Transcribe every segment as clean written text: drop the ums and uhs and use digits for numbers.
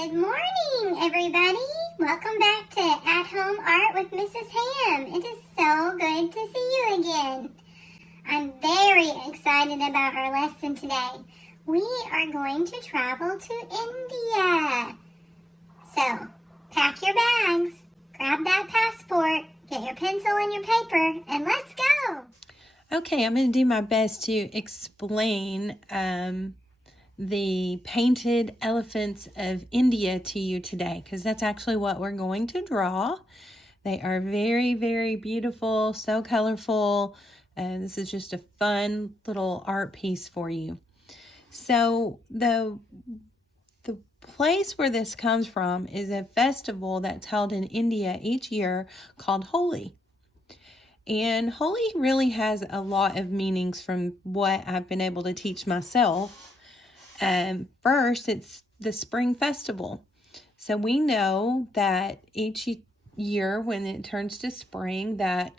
Good morning, everybody. Welcome back to At Home Art with Mrs. Ham. It is so good to see you again. I'm very excited about our lesson today. We are going to travel to India. So, pack your bags, grab that passport, get your pencil and your paper, and let's go. Okay, I'm going to do my best to explain the painted elephants of India to you today, because that's actually what we're going to draw. They are very, very beautiful, so colorful. This is just a fun little art piece for you. So the place where this comes from is a festival that's held in India each year called Holi. And Holi really has a lot of meanings from what I've been able to teach myself. First, it's the spring festival. So we know that each year when it turns to spring that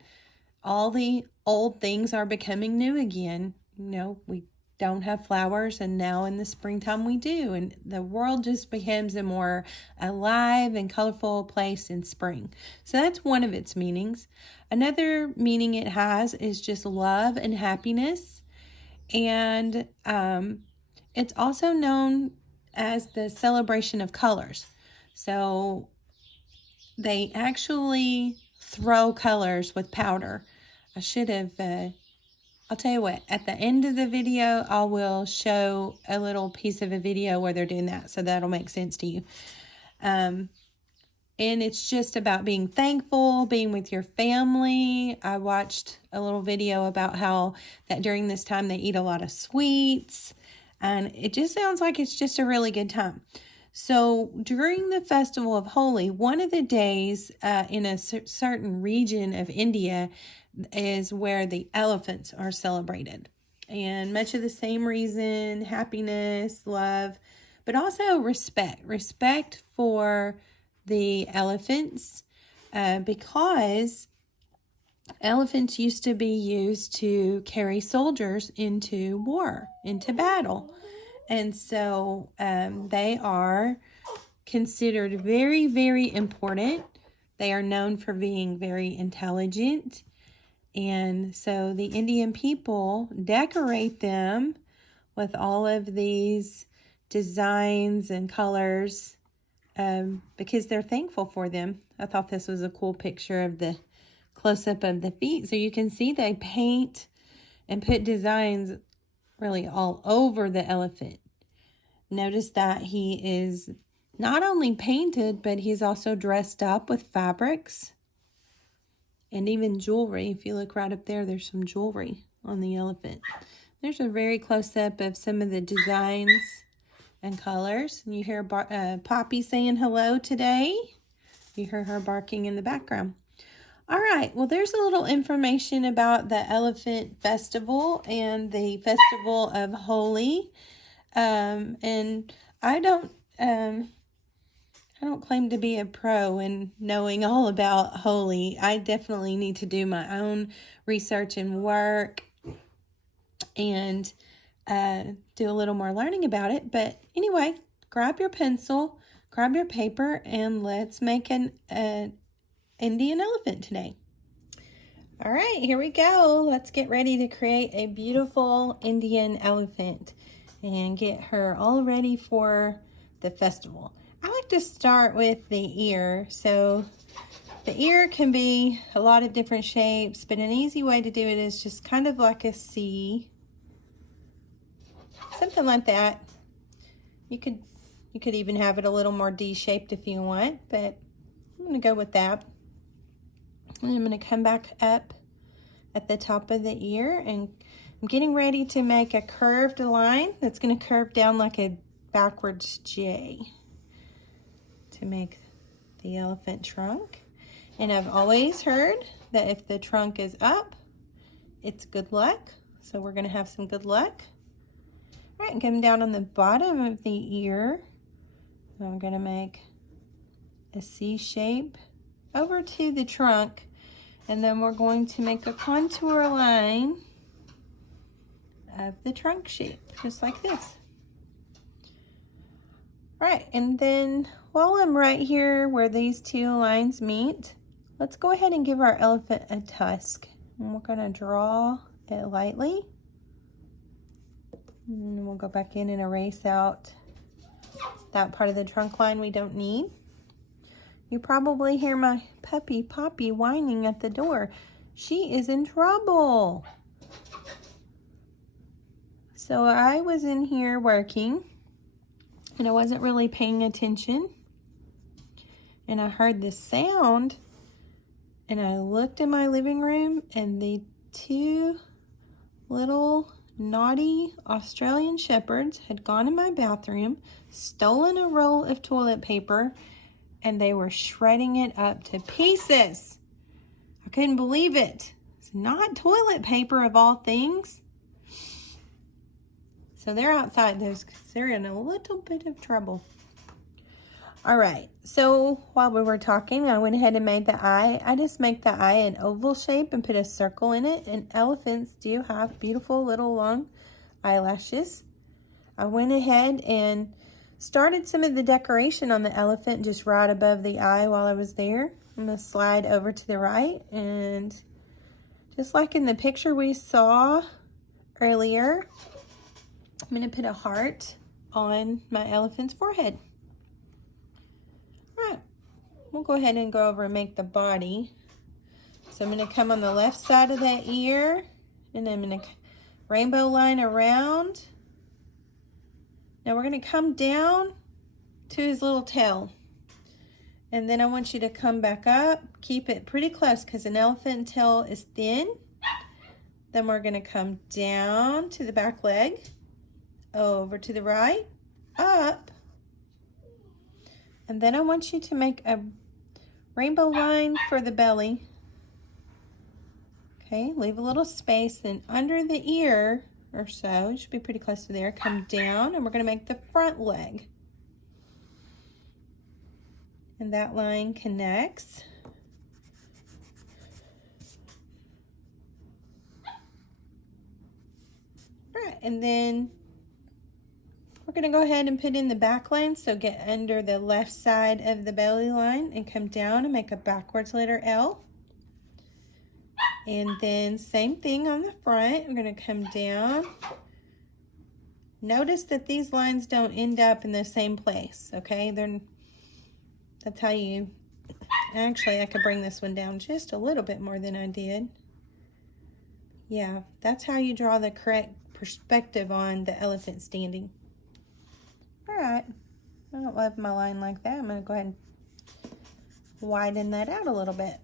all the old things are becoming new again. You know, we don't have flowers, and now in the springtime we do. And the world just becomes a more alive and colorful place in spring. So that's one of its meanings. Another meaning it has is just love and happiness. And it's also known as the celebration of colors. So they actually throw colors with powder. I should have, I'll tell you what, at the end of the video, I will show a little piece of a video where they're doing that, so that'll make sense to you. And it's just about being thankful, being with your family. I watched a little video about how that during this time they eat a lot of sweets. And it just sounds like it's just a really good time. So during the festival of Holi, one of the days in a certain region of India is where the elephants are celebrated. And much of the same reason, happiness, love, but also respect. Respect for the elephants because elephants used to be used to carry soldiers into war, into battle. And so they are considered very, very important. They are known for being very intelligent. And so the Indian people decorate them with all of these designs and colors because they're thankful for them. I thought this was a cool picture of the close-up of the feet. So you can see they paint and put designs really all over the elephant. Notice that he is not only painted, but he's also dressed up with fabrics and even jewelry. If you look right up there, there's some jewelry on the elephant. There's a very close-up of some of the designs and colors. And you hear Poppy saying hello today. You hear her barking in the background. All right, well, there's a little information about the Elephant Festival and the Festival of Holi. And I don't claim to be a pro in knowing all about Holi. I definitely need to do my own research and work and do a little more learning about it. But anyway, grab your pencil, grab your paper, and let's make an Indian elephant today. All right, here we go. Let's get ready to create a beautiful Indian elephant and get her all ready for the festival. I like to start with the ear. So the ear can be a lot of different shapes, but an easy way to do it is just kind of like a C. Something like that. You could even have it a little more D-shaped if you want, but I'm going to go with that. And I'm going to come back up at the top of the ear, and I'm getting ready to make a curved line that's going to curve down like a backwards J to make the elephant trunk. And I've always heard that if the trunk is up, it's good luck. So we're going to have some good luck. All right, and come down on the bottom of the ear. I'm going to make a C shape over to the trunk. And then we're going to make a contour line of the trunk shape, just like this. Right, and then while I'm right here where these two lines meet, let's go ahead and give our elephant a tusk. And we're gonna draw it lightly. And we'll go back in and erase out that part of the trunk line we don't need. You probably hear my puppy Poppy whining at the door. She is in trouble. So I was in here working and I wasn't really paying attention. And I heard this sound and I looked in my living room and the two little naughty Australian shepherds had gone in my bathroom, stolen a roll of toilet paper, and they were shredding it up to pieces. I couldn't believe it. It's not toilet paper of all things. So they're outside those because they're in a little bit of trouble. All right, so while we were talking, I went ahead and made the eye. I just make the eye an oval shape and put a circle in it. And elephants do have beautiful little long eyelashes. I went ahead and started some of the decoration on the elephant just right above the eye while I was there. I'm going to slide over to the right, and just like in the picture we saw earlier, I'm going to put a heart on my elephant's forehead. All right, we'll go ahead and go over and make the body. So I'm going to come on the left side of that ear, and I'm going to rainbow line around. Now we're going to come down to his little tail. And then I want you to come back up. Keep it pretty close because an elephant tail is thin. Then we're going to come down to the back leg, over to the right, up. And then I want you to make a rainbow line for the belly. Okay, leave a little space. Then under the ear or so, it should be pretty close to there, come down, and we're going to make the front leg. And that line connects. All right, and then we're going to go ahead and put in the back line. So get under the left side of the belly line and come down and make a backwards letter L. And then same thing on the front. We're going to come down. Notice that these lines don't end up in the same place, okay? That's how you, actually I could bring this one down just a little bit more than I did. Yeah, that's how you draw the correct perspective on the elephant standing. All right, I don't love my line like that. I'm going to go ahead and widen that out a little bit.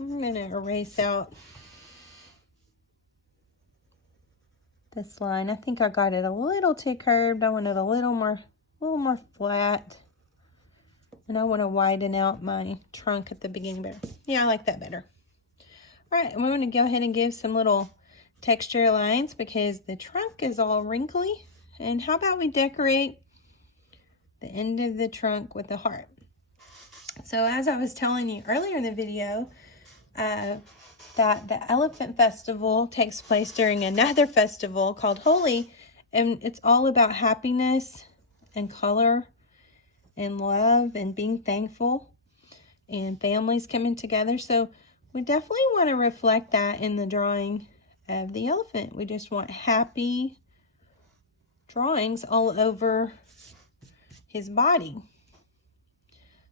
I'm going to erase out this line. I think I got it a little too curved. I want it a little more flat. And I want to widen out my trunk at the beginning better. Yeah, I like that better. All right, and we're going to go ahead and give some little texture lines because the trunk is all wrinkly. And how about we decorate the end of the trunk with a heart? So as I was telling you earlier in the video, that the Elephant Festival takes place during another festival called Holi, and it's all about happiness and color and love and being thankful and families coming together. So we definitely want to reflect that in the drawing of the elephant. We just want happy drawings all over his body.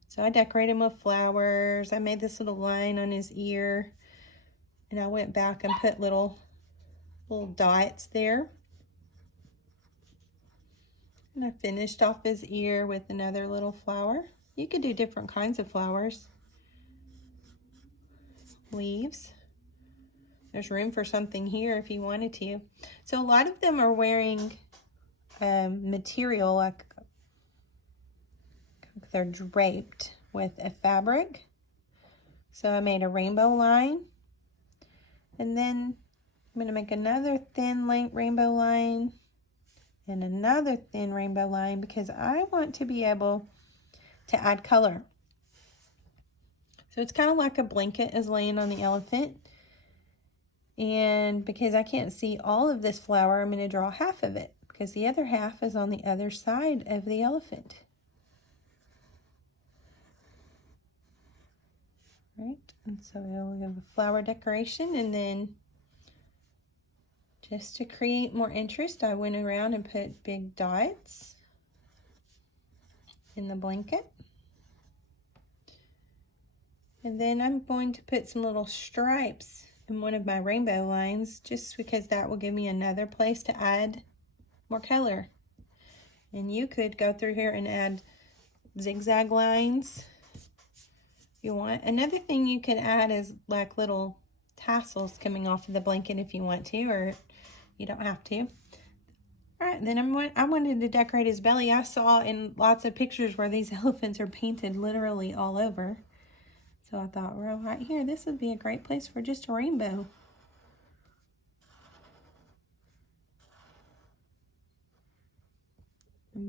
So I decorated him with flowers. I made this little line on his ear. And I went back and put little dots there. And I finished off his ear with another little flower. You could do different kinds of flowers. Leaves. There's room for something here if you wanted to. So a lot of them are wearing material like they're draped with a fabric. So I made a rainbow line. And then I'm going to make another thin rainbow line and another thin rainbow line because I want to be able to add color. So it's kind of like a blanket is laying on the elephant. And because I can't see all of this flower, I'm going to draw half of it because the other half is on the other side of the elephant. Right, and so we have a flower decoration, and then just to create more interest, I went around and put big dots in the blanket. And then I'm going to put some little stripes in one of my rainbow lines, just because that will give me another place to add more color. And you could go through here and add zigzag lines if you want. Another thing you could add is like little tassels coming off of the blanket if you want to, or you don't have to. All right, then I wanted to decorate his belly. I saw in lots of pictures where these elephants are painted literally all over. So I thought, well, right here, this would be a great place for just a rainbow.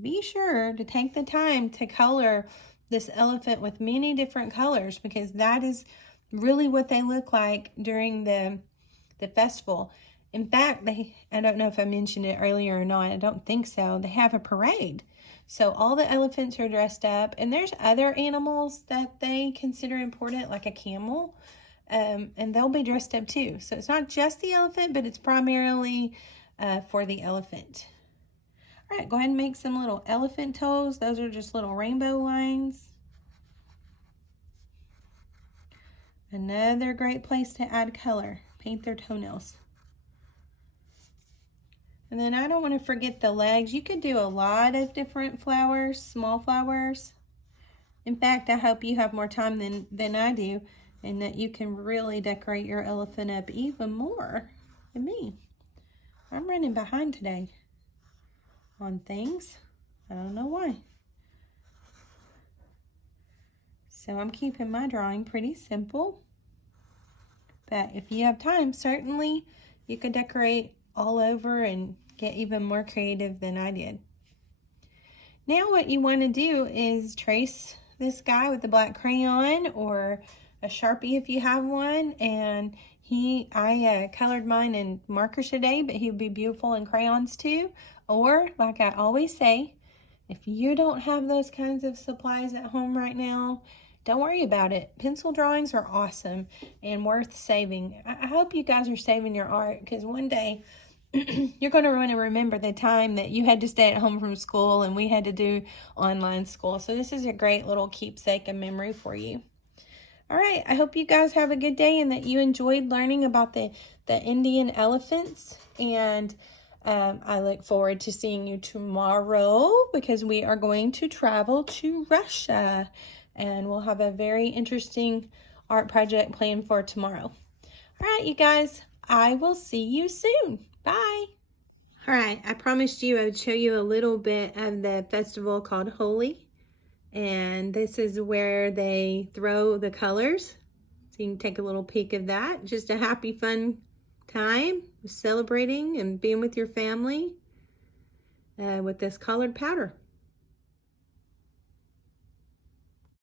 Be sure to take the time to color this elephant with many different colors, because that is really what they look like during the festival. In fact, I don't know if I mentioned it earlier or not, I don't think so, they have a parade. So all the elephants are dressed up, and there's other animals that they consider important, like a camel, and they'll be dressed up too. So it's not just the elephant, but it's primarily for the elephant. All right, go ahead and make some little elephant toes. Those are just little rainbow lines. Another great place to add color. Paint their toenails. And then I don't want to forget the legs. You could do a lot of different flowers, small flowers. In fact, I hope you have more time than I do, and that you can really decorate your elephant up even more than me. I'm running behind today on things. I don't know why. So I'm keeping my drawing pretty simple. But if you have time, certainly you could decorate all over and get even more creative than I did. Now what you want to do is trace this guy with a black crayon or a Sharpie if you have one. And I colored mine in markers today, but he would be beautiful in crayons too. Or, like I always say, if you don't have those kinds of supplies at home right now, don't worry about it. Pencil drawings are awesome and worth saving. I hope you guys are saving your art, because one day you're going to want to remember the time that you had to stay at home from school and we had to do online school. So this is a great little keepsake and memory for you. All right, I hope you guys have a good day and that you enjoyed learning about the Indian elephants. And I look forward to seeing you tomorrow, because we are going to travel to Russia. And we'll have a very interesting art project planned for tomorrow. All right, you guys, I will see you soon. Bye. All right, I promised you I would show you a little bit of the festival called Holi. And this is where they throw the colors. So you can take a little peek of that. Just a happy, fun time celebrating and being with your family with this colored powder.